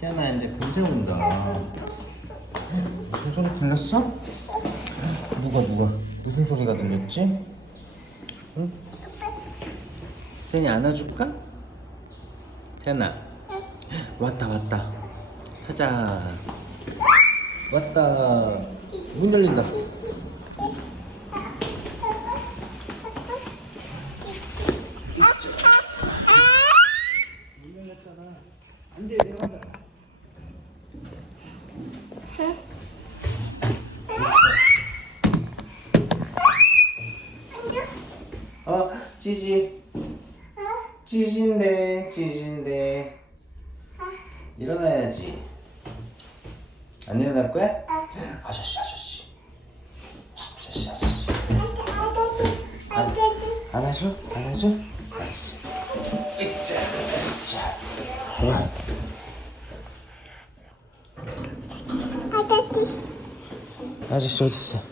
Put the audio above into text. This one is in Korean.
태연아 이제 금세 온다. 무슨 소리 들렸어? 누가 누가 무슨 소리가 들렸지? 응? 태연이 안아줄까? 태연아 왔다 왔다 가자 왔다 문 열린다 문 열렸잖아. 안 돼 내려간다. 어 찌지. 찌진데 찌진데 일어나야지. 안 일어날 거야? 아저씨 아저씨. 아저씨 아저씨. 안, 안아줘? 안아줘? 알았어 아저씨 어딨어?